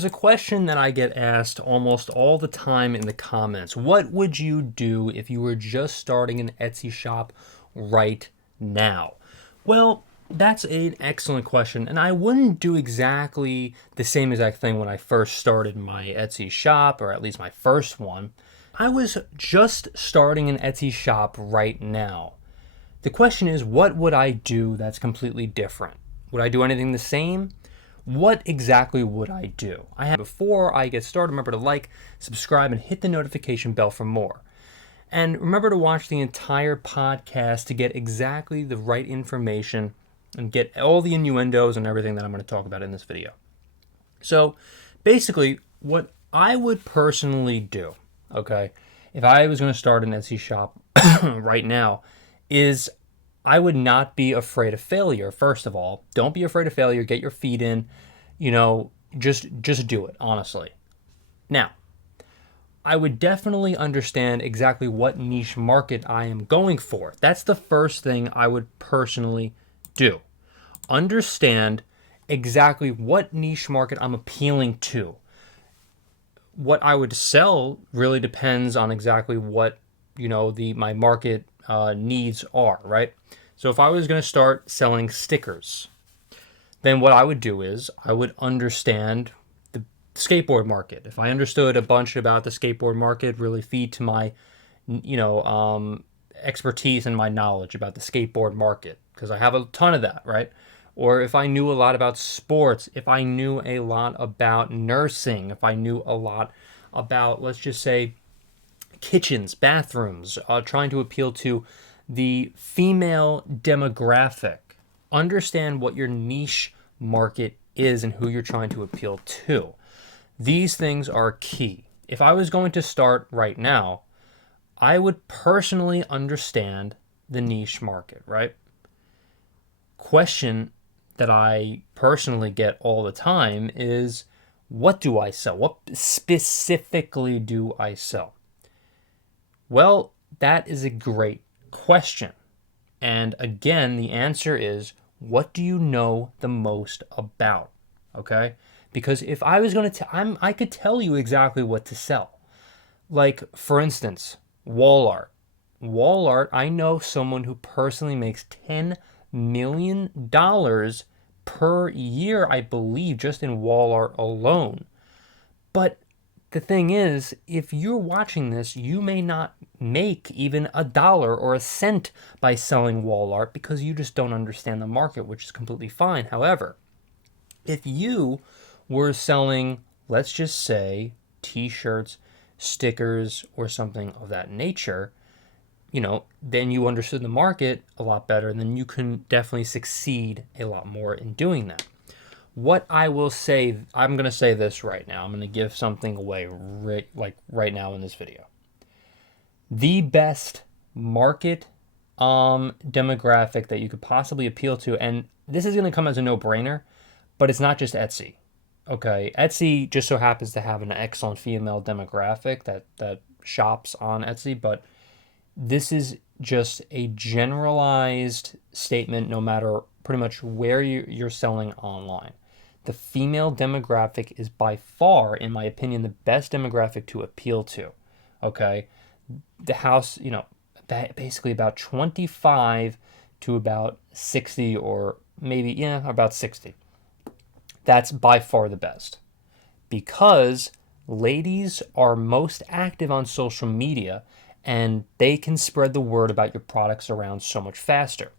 There's a question that I get asked almost all the time in the comments. What would you do if you were just starting an Etsy shop right now? Well, that's an excellent question, and I wouldn't do exactly the same exact thing when I first started my Etsy shop, or at least my first one. I was just starting an Etsy shop right now. The question is, what would I do that's completely different? Would I do anything the same? What exactly would I do? Before I get started, remember to like, subscribe, and hit the notification bell for more. And remember to watch the entire podcast to get exactly the right information and get all the innuendos and everything that I'm going to talk about in this video. So basically, what I would personally do, okay, if I was going to start an Etsy shop right now, is I would not be afraid of failure. First of all, don't be afraid of failure. Get your feet in. Just do it, honestly. Now, I would definitely understand exactly what niche market I am going for. That's the first thing I would personally do. Understand exactly what niche market I'm appealing to. What I would sell really depends on exactly what my market needs are, right? So if I was going to start selling stickers, then what I would do is I would understand the skateboard market. If I understood a bunch about the skateboard market, really feed to my, expertise and my knowledge about the skateboard market, because I have a ton of that, right? Or if I knew a lot about sports, if I knew a lot about nursing, if I knew a lot about, let's just say, kitchens, bathrooms, trying to appeal to the female demographic. Understand what your niche market is and who you're trying to appeal to. These things are key. If I was going to start right now, I would personally understand the niche market, right? Question that I personally get all the time is, what do I sell? What specifically do I sell? Well, that is a great question. And again, the answer is, what do you know the most about? Okay? Because if I was going to, I could tell you exactly what to sell. Like, for instance, wall art. Wall art, I know someone who personally makes $10 million per year, I believe, just in wall art alone. But the thing is, if you're watching this, you may not make even $1 or a cent by selling wall art because you just don't understand the market, which is completely fine. However, if you were selling, let's just say, t-shirts, stickers, or something of that nature, then you understood the market a lot better, and then you can definitely succeed a lot more in doing that. What I will say, I'm going to say this right now. I'm going to give something away right now in this video. The best market demographic that you could possibly appeal to, and this is going to come as a no-brainer, but it's not just Etsy. Okay, Etsy just so happens to have an excellent female demographic that shops on Etsy, but this is just a generalized statement no matter pretty much where you're selling online. The female demographic is by far, in my opinion, the best demographic to appeal to. Okay, the house, basically about 25 to about 60, or maybe, about 60. That's by far the best, because ladies are most active on social media and they can spread the word about your products around so much faster.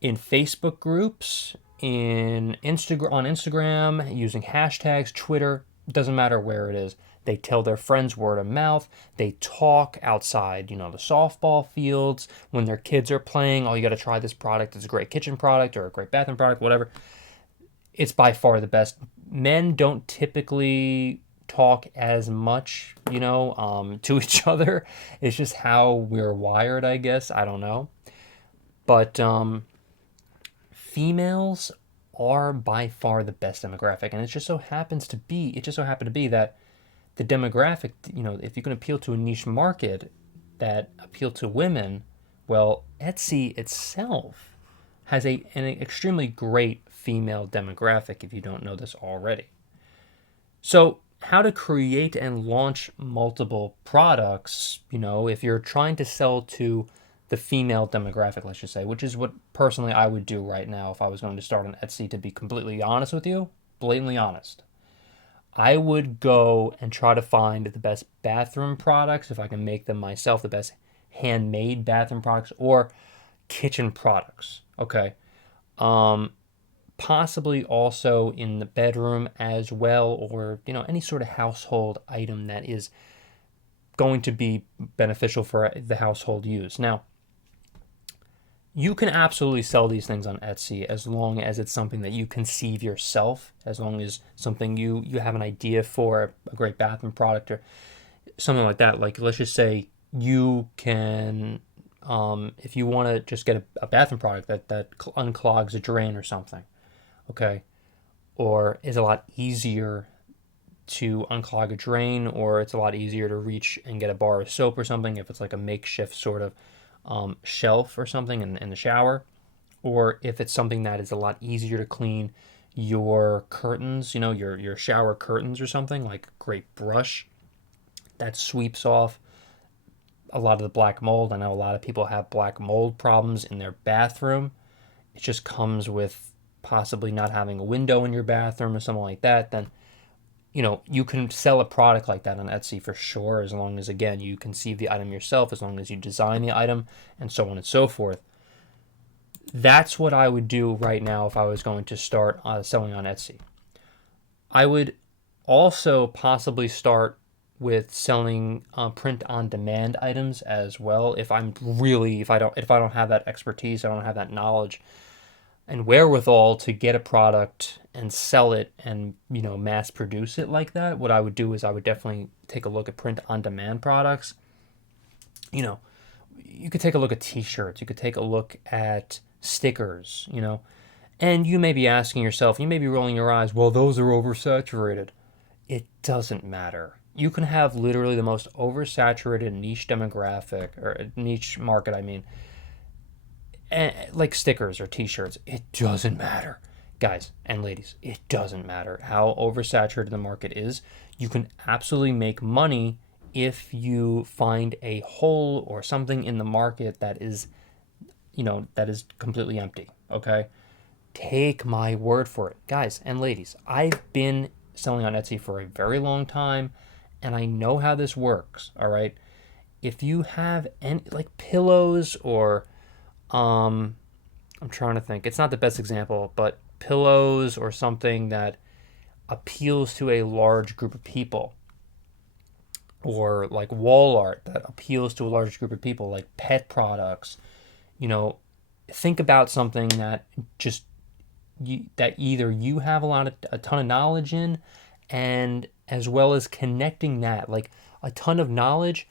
In Facebook groups, on Instagram, using hashtags, Twitter, doesn't matter where it is. They tell their friends word of mouth. They talk outside, the softball fields when their kids are playing. Oh, you got to try this product. It's a great kitchen product or a great bathroom product, whatever. It's by far the best. Men don't typically talk as much, to each other. It's just how we're wired, I guess. I don't know. But females are by far the best demographic, and it just so happened to be that the demographic, if you can appeal to a niche market that appeal to women, well, Etsy itself has an extremely great female demographic, if you don't know this already. So, how to create and launch multiple products, if you're trying to sell to the female demographic, let's just say, which is what personally I would do right now if I was going to start on Etsy, to be completely honest with you, blatantly honest. I would go and try to find the best bathroom products, if I can make them myself, the best handmade bathroom products or kitchen products. Okay. Um, Possibly also in the bedroom as well, or any sort of household item that is going to be beneficial for the household use. Now, you can absolutely sell these things on Etsy as long as it's something that you conceive yourself, as long as something you have an idea for, a great bathroom product or something like that. Like, let's just say you can, if you want to just get a bathroom product that unclogs a drain or something, okay, or is a lot easier to unclog a drain, or it's a lot easier to reach and get a bar of soap or something if it's like a makeshift sort of shelf or something in the shower, or if it's something that is a lot easier to clean your curtains, your shower curtains or something, like a great brush that sweeps off a lot of the black mold. I know a lot of people have black mold problems in their bathroom. It just comes with possibly not having a window in your bathroom or something like that. Then you can sell a product like that on Etsy for sure, as long as, again, you conceive the item yourself, as long as you design the item, and so on and so forth. That's what I would do right now if I was going to start selling on Etsy. I would also possibly start with selling print-on-demand items as well. If I don't have that expertise, I don't have that knowledge and wherewithal to get a product and sell it and mass produce it like that, what I would do is I would definitely take a look at print on demand products. You could take a look at t-shirts, you could take a look at stickers, and you may be asking yourself, you may be rolling your eyes, well, those are oversaturated. It doesn't matter. You can have literally the most oversaturated niche demographic, or niche market, I mean, like stickers or t-shirts. It doesn't matter, guys and ladies. It doesn't matter how oversaturated the market is. You can absolutely make money if you find a hole or something in the market that is completely empty. Okay, take my word for it, guys and ladies. I've been selling on Etsy for a very long time, and I know how this works. All right, if you have any like pillows or I'm trying to think. It's not the best example, but pillows or something that appeals to a large group of people, or like wall art that appeals to a large group of people, like pet products. You know, think about something that just that either you have a ton of knowledge in, and as well as connecting that, like a ton of knowledge,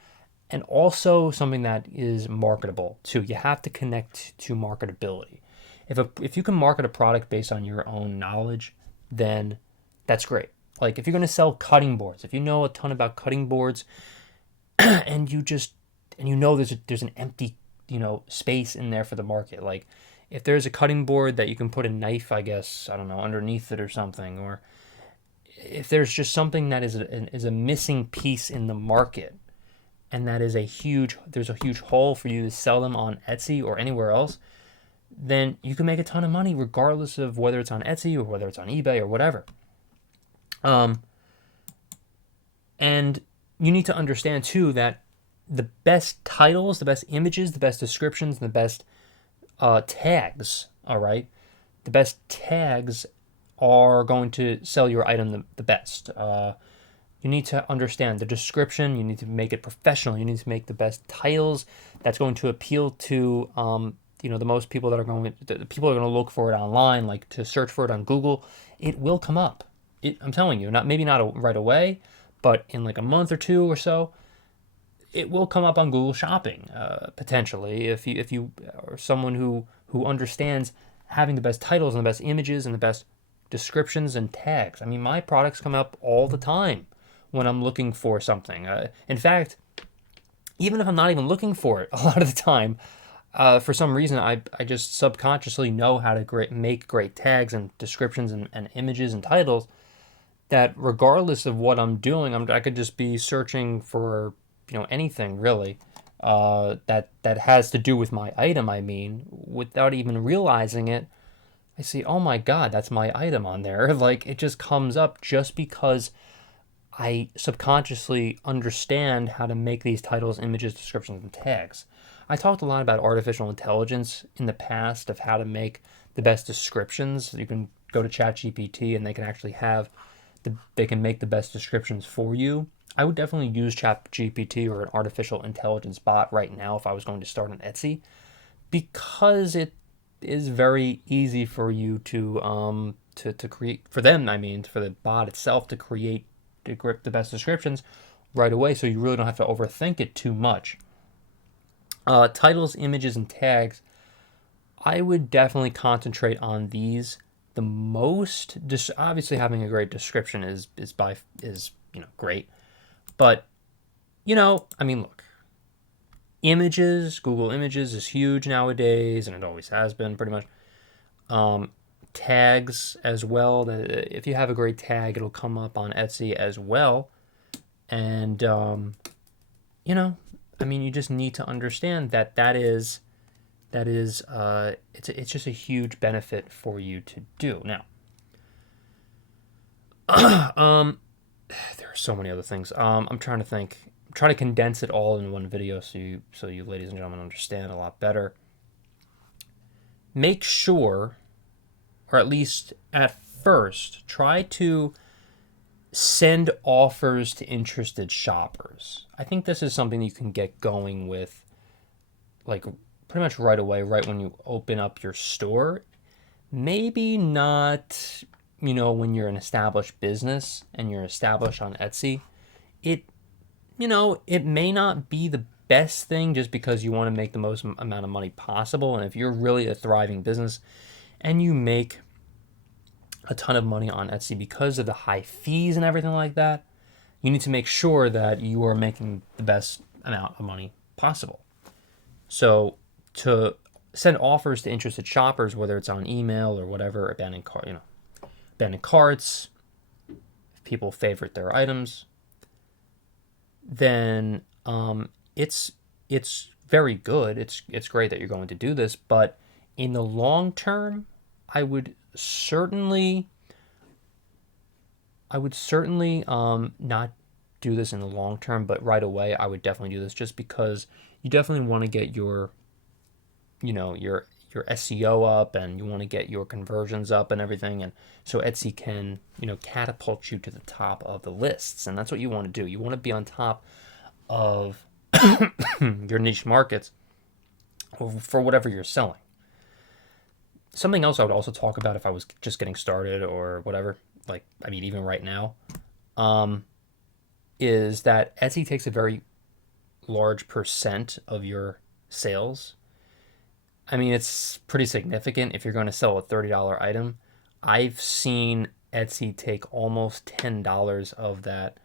and also something that is marketable too. You have to connect to marketability. If you can market a product based on your own knowledge, then that's great. Like if you're going to sell cutting boards, if you know a ton about cutting boards, and there's an empty space in there for the market. Like if there's a cutting board that you can put a knife, I guess, I don't know, underneath it or something, or if there's just something that is a missing piece in the market, and there's a huge hole for you to sell them on Etsy or anywhere else, then you can make a ton of money regardless of whether it's on Etsy or whether it's on eBay or whatever. And you need to understand too that the best titles, the best images, the best descriptions, and the best tags, all right? The best tags are going to sell your item the best. You need to understand the description. You need to make it professional. You need to make the best titles that's going to appeal to the most people the people are going to look for it online, like to search for it on Google. It will come up. I'm telling you, not right away, but in like a month or two or so, it will come up on Google Shopping potentially if you are someone who understands having the best titles and the best images and the best descriptions and tags. I mean, my products come up all the time when I'm looking for something. In fact, even if I'm not even looking for it, a lot of the time, for some reason, I just subconsciously know how to make great tags and descriptions and images and titles that regardless of what I'm doing, I could just be searching for, anything really, that has to do with my item. I mean, without even realizing it, I see, oh my God, that's my item on there. Like it just comes up just because I subconsciously understand how to make these titles, images, descriptions, and tags. I talked a lot about artificial intelligence in the past of how to make the best descriptions. You can go to ChatGPT and they can actually they can make the best descriptions for you. I would definitely use ChatGPT or an artificial intelligence bot right now if I was going to start on Etsy, because it is very easy for you to create, for them, I mean, for the bot itself to create the best descriptions right away, so you really don't have to overthink it too much. Titles, images, and tags. I would definitely concentrate on these the most. Obviously, having a great description is great, but I mean, look, images. Google Images is huge nowadays, and it always has been pretty much. Tags as well. If you have a great tag, it'll come up on Etsy as well, and I mean, you just need to understand it's just a huge benefit for you to do. Now, there are so many other things. I'm trying to think. I'm trying to condense it all in one video so you ladies and gentlemen understand a lot better. Make sure, or at least at first, try to send offers to interested shoppers. I think this is something you can get going with, like, pretty much right away, right when you open up your store. Maybe not, when you're an established business and you're established on Etsy. It, it may not be the best thing just because you want to make the most amount of money possible. And if you're really a thriving business and you make a ton of money on Etsy because of the high fees and everything like that, you need to make sure that you are making the best amount of money possible. So to send offers to interested shoppers, whether it's on email or whatever, abandoned carts, if people favorite their items, then it's very good. It's great that you're going to do this, but in the long term, I would certainly not do this in the long term, but right away I would definitely do this, just because you definitely want to get your SEO up, and you want to get your conversions up and everything, and so Etsy can catapult you to the top of the lists, and that's what you want to do. You want to be on top of your niche markets for whatever you're selling. Something else I would also talk about if I was just getting started or whatever, like, I mean, even right now, is that Etsy takes a very large percent of your sales. I mean, it's pretty significant if you're going to sell a $30 item. I've seen Etsy take almost $10 of that,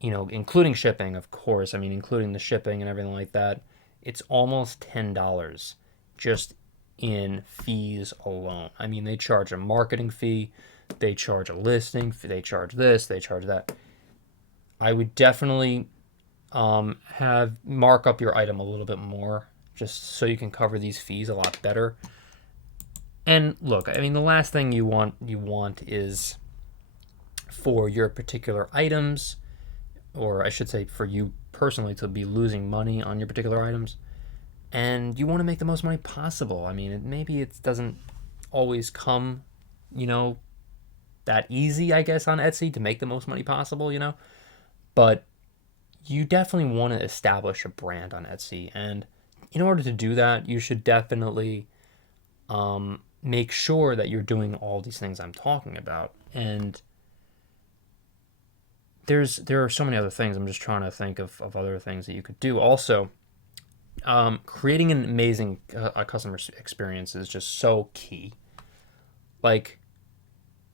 including shipping, of course. I mean, including the shipping and everything like that. It's almost $10 just in fees alone. I mean, they charge a marketing fee, they charge a listing fee, they charge this, they charge that. I would definitely have mark up your item a little bit more, just so you can cover these fees a lot better. And look, I mean, the last thing you want is for your particular items, or I should say for you personally, to be losing money on your particular items. And you want to make the most money possible. I mean, maybe it doesn't always come, that easy, I guess, on Etsy to make the most money possible, but you definitely want to establish a brand on Etsy. And in order to do that, you should definitely make sure that you're doing all these things I'm talking about. And there are so many other things. I'm just trying to think of other things that you could do. Also, creating an amazing customer experience is just so key. Like,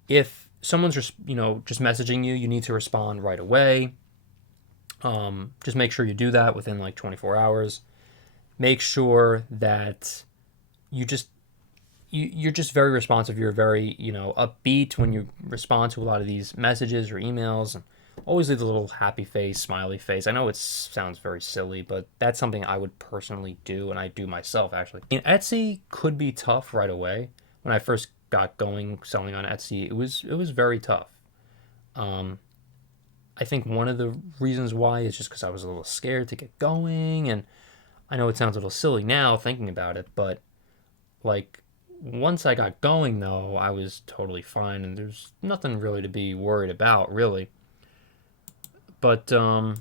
if someone's just messaging you, you need to respond right away. Just make sure you do that within like 24 hours. Make sure that you you're just very responsive. You're very, upbeat when you respond to a lot of these messages or emails, and always leave a little happy face, smiley face. I know it sounds very silly, but that's something I would personally do, and I do myself actually. Etsy could be tough right away. When I first got going selling on Etsy, it was very tough. Um, I think one of the reasons why is just because I was a little scared to get going, and I know it sounds a little silly now thinking about it, but like once I got going though, I was totally fine, and there's nothing really to be worried about, really. But I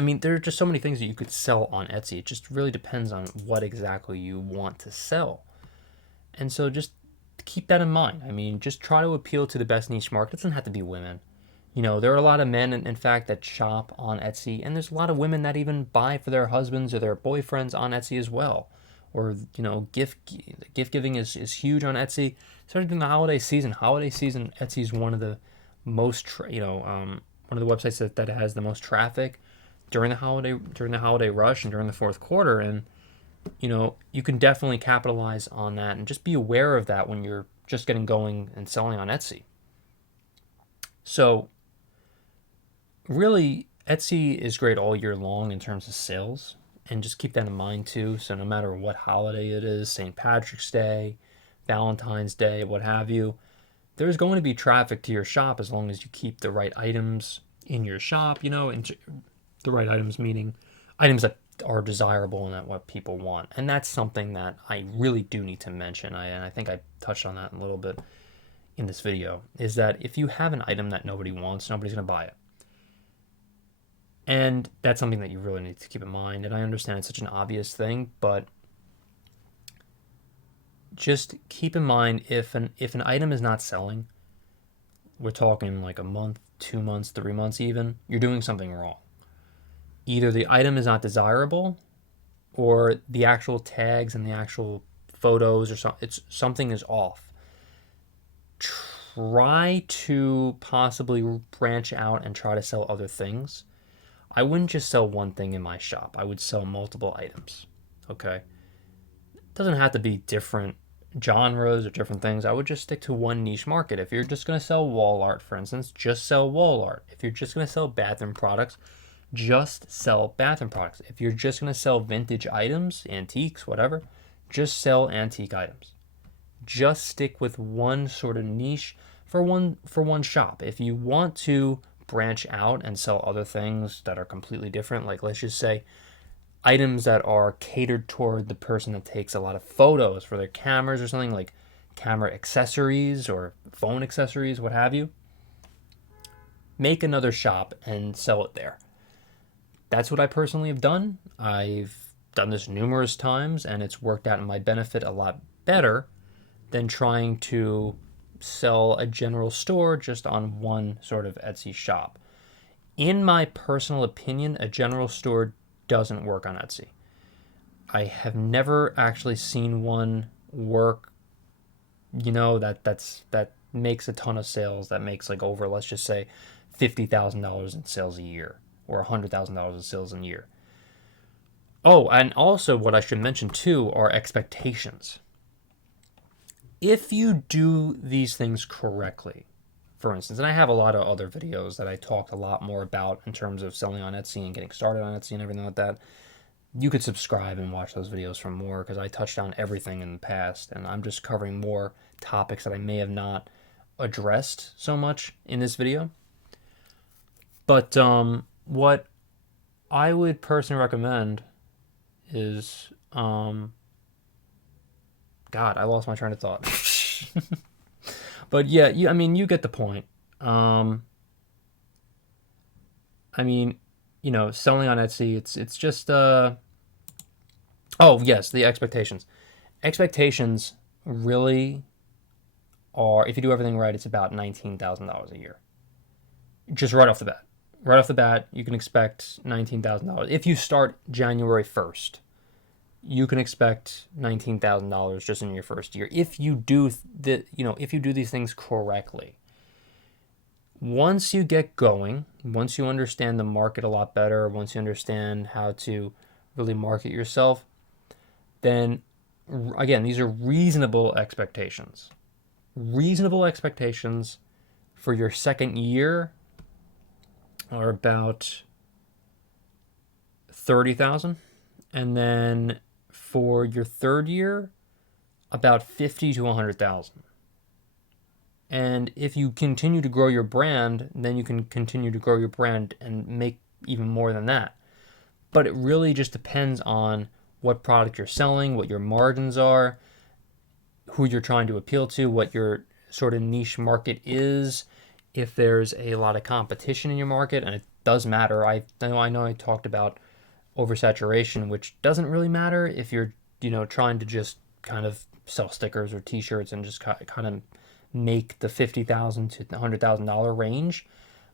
mean, there are just so many things that you could sell on Etsy. It just really depends on what exactly you want to sell. And so just keep that in mind. I mean, just try to appeal to the best niche market. It doesn't have to be women. There are a lot of men, in fact, that shop on Etsy, and there's a lot of women that even buy for their husbands or their boyfriends on Etsy as well. Or gift giving is huge on Etsy. Especially during the holiday season. Holiday season, Etsy is one of the most one of the websites that has the most traffic during the holiday rush and during the fourth quarter, and you can definitely capitalize on that, and just be aware of that when you're just getting going and selling on Etsy. So really, Etsy is great all year long in terms of sales, and just keep that in mind too. So no matter what holiday it is, St. Patrick's Day, Valentine's Day, what have you, there's going to be traffic to your shop as long as you keep the right items in your shop, and the right items meaning items that are desirable and that what people want. And that's something that I really do need to mention. And I think I touched on that a little bit in this video, is that if you have an item that nobody wants, nobody's going to buy it. And that's something that you really need to keep in mind. And I understand it's such an obvious thing, but just keep in mind, if an item is not selling, we're talking like a month, 2 months, 3 months even, you're doing something wrong. Either the item is not desirable, or the actual tags and the actual photos or something is off. Try to possibly branch out and try to sell other things. I wouldn't just sell one thing in my shop. I would sell multiple items. Okay? It doesn't have to be different genres or different things. I would just stick to one niche market. If you're just going to sell wall art, for instance, just sell wall art. If you're just going to sell bathroom products, just sell bathroom products. If you're just going to sell vintage items, antiques, whatever, just sell antique items. Just stick with one sort of niche for one shop. If you want to branch out and sell other things that are completely different, like let's just say items that are catered toward the person that takes a lot of photos for their cameras or something, like camera accessories or phone accessories, what have you, make another shop and sell it there. That's what I personally have done. I've done this numerous times, and it's worked out in my benefit a lot better than trying to sell a general store just on one sort of Etsy shop. In my personal opinion, a general store doesn't work on Etsy. I have never actually seen one work, that makes a ton of sales, that makes like over, let's just say, $50,000 in sales a year, or $100,000 in sales in a year. Oh, and also what I should mention too are expectations. If you do these things correctly, for instance, and I have a lot of other videos that I talked a lot more about in terms of selling on Etsy and getting started on Etsy and everything like that, you could subscribe and watch those videos for more, because I touched on everything in the past, and I'm just covering more topics that I may have not addressed so much in this video. But what I would personally recommend is, God, I lost my train of thought. But yeah, you get the point. Selling on Etsy, it's just oh yes, the expectations. Expectations really are, if you do everything right, it's about $19,000 a year. Just right off the bat. Right off the bat, you can expect $19,000. If you start January 1st, you can expect $19,000 just in your first year if you do these things correctly. Once you get going, once you understand the market a lot better, once you understand how to really market yourself, then again, these are reasonable expectations. Reasonable expectations for your second year are about 30,000, and then for your third year, about 50 to 100,000. And if you continue to grow your brand, then you can continue to grow your brand and make even more than that. But it really just depends on what product you're selling, what your margins are, who you're trying to appeal to, what your sort of niche market is, if there's a lot of competition in your market, and it does matter. I know I talked about oversaturation, which doesn't really matter if you're, trying to just kind of sell stickers or t-shirts and just kind of make the $50,000 to $100,000 range.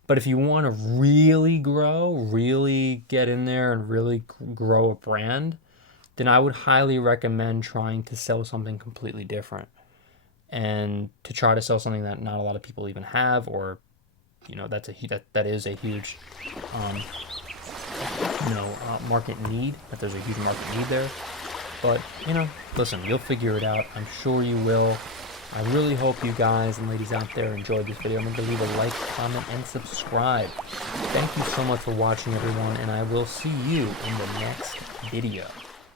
But if you want to really grow, really get in there and really grow a brand, then I would highly recommend trying to sell something completely different, and to try to sell something that not a lot of people even have, or that is a huge market need, that there's a huge market need there. But listen, you'll figure it out. I'm sure you will. I really hope you guys and ladies out there enjoyed this video. Remember to leave a like, comment, and subscribe. Thank you so much for watching, everyone, and I will see you in the next video.